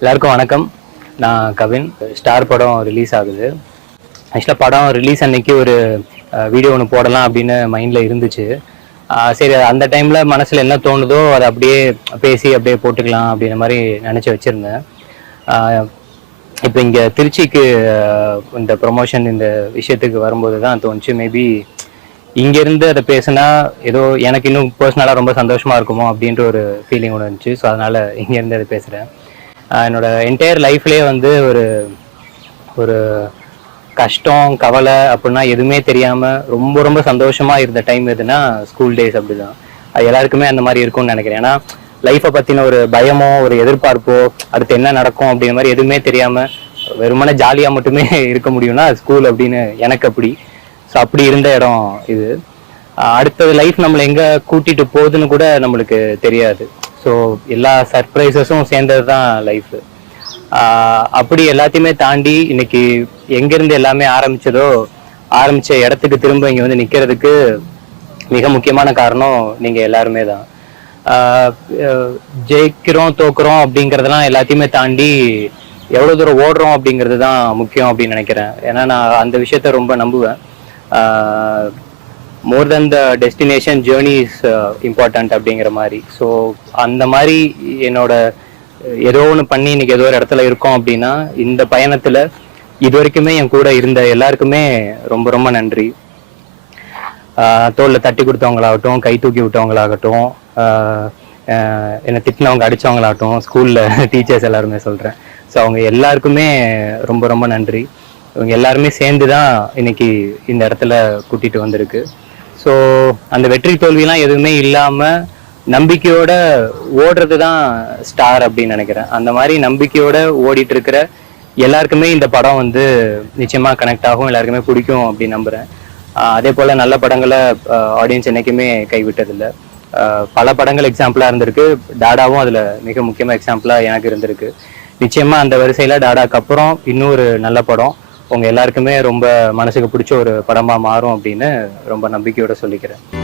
எல்லாருக்கும் வணக்கம். நான் கவின். ஸ்டார் படம் ரிலீஸ் ஆகுது. ஆக்சுவலாக படம் ரிலீஸ் அன்னைக்கு ஒரு வீடியோ ஒன்று போடலாம் அப்படின்னு மைண்டில் இருந்துச்சு. சரி அந்த டைமில் மனசில் என்ன தோணுதோ அதை அப்படியே பேசி அப்படியே போட்டுக்கலாம் அப்படின்ற மாதிரி நினச்சி வச்சுருந்தேன். இப்போ இங்கே திருச்சிக்கு இந்த ப்ரொமோஷன் இந்த விஷயத்துக்கு வரும்போது தான் தோணுச்சு. மேபி இங்கேருந்து அதை பேசுனா ஏதோ எனக்கு இன்னும் பர்சனலாக ரொம்ப சந்தோஷமாக இருக்குமோ அப்படின்ற ஒரு ஃபீலிங் ஒன்று இருந்துச்சு. ஸோ அதனால் இங்கேருந்து அதை பேசுகிறேன் என்னோட என்டையர் லைஃப்லேயே வந்து ஒரு ஒரு கஷ்டம் கவலை அப்படின்னா எதுவுமே தெரியாமல் ரொம்ப ரொம்ப சந்தோஷமா இருந்த டைம் எதுனா ஸ்கூல் டேஸ் அப்படிதான். அது எல்லாருக்குமே அந்த மாதிரி இருக்கும்னு நினைக்கிறேன். ஏன்னா லைஃப்பை பற்றின ஒரு பயமோ ஒரு எதிர்பார்ப்போ அடுத்து என்ன நடக்கும் அப்படிங்கிற மாதிரி எதுவுமே தெரியாமல் வெறுமனே ஜாலியாக மட்டுமே இருக்க முடியும்னா ஸ்கூல் அப்படின்னு எனக்கு அப்படி. ஸோ அப்படி இருந்த இடம் இது. அடுத்தது லைஃப் நம்மளை எங்க கூட்டிட்டு போகுதுன்னு கூட நம்மளுக்கு தெரியாது. ஸோ எல்லா சர்ப்ரைசஸும் சேர்ந்தது தான் லைஃப் அப்படி எல்லாத்தையுமே தாண்டி இன்னைக்கு எங்கேருந்து எல்லாமே ஆரம்பிச்சதோ ஆரம்பிச்ச இடத்துக்கு திரும்ப இங்கே வந்து நிற்கிறதுக்கு மிக முக்கியமான காரணம் நீங்கள் எல்லாருமே தான். ஜெயிக்கிறோம் தோக்குறோம் அப்படிங்கிறதெல்லாம் எல்லாத்தையுமே தாண்டி எவ்வளோ தூரம் ஓடுறோம் அப்படிங்கிறது தான் முக்கியம் அப்படின்னு நினைக்கிறேன். ஏன்னா நான் அந்த விஷயத்த ரொம்ப நம்புவேன். More than the destination journey is important அப்படிங்கிற மாதிரி. ஸோ அந்த மாதிரி என்னோட ஏதோ ஒன்று பண்ணி இன்னைக்கு ஏதோ ஒரு இடத்துல இருக்கோம் அப்படின்னா இந்த பயணத்தில் இது வரைக்குமே என் கூட இருந்த எல்லாருக்குமே ரொம்ப ரொம்ப நன்றி. தோளில் தட்டி கொடுத்தவங்களாகட்டும் கை தூக்கி விட்டவங்களாகட்டும் என்னை திட்டினவங்க அடித்தவங்களாகட்டும் ஸ்கூலில் டீச்சர்ஸ் எல்லாருமே சொல்கிறேன் ஸோ அவங்க எல்லாருக்குமே ரொம்ப ரொம்ப நன்றி. இவங்க எல்லாருமே சேர்ந்து தான் இன்னைக்கு இந்த இடத்துல கூட்டிட்டு வந்திருக்கு. ஸோ அந்த வெற்றி தோல்விலாம் எதுவுமே இல்லாம நம்பிக்கையோட ஓடுறது தான் ஸ்டார் அப்படின்னு நினைக்கிறேன். அந்த மாதிரி நம்பிக்கையோட ஓடிட்டு இருக்கிற எல்லாருக்குமே இந்த படம் வந்து நிச்சயமா கனெக்ட் ஆகும் எல்லாருக்குமே பிடிக்கும் அப்படின்னு நம்புறேன். அதே போல நல்ல படங்களை ஆடியன்ஸ் என்னைக்குமே கைவிட்டதில்லை. பல படங்கள் எக்ஸாம்பிளா இருந்திருக்கு. டாடாவும் அதுல மிக முக்கியமாக எக்ஸாம்பிளா எனக்கு இருந்திருக்கு. நிச்சயமா அந்த வரிசையில டாடாக்கு அப்புறம் இன்னொரு நல்ல படம். உங்க எல்லாருக்குமே ரொம்ப மனசுக்கு பிடிச்ச ஒரு படமா மாறும் அப்படின்னு ரொம்ப நம்பிக்கையோட சொல்லிக்கிறேன்.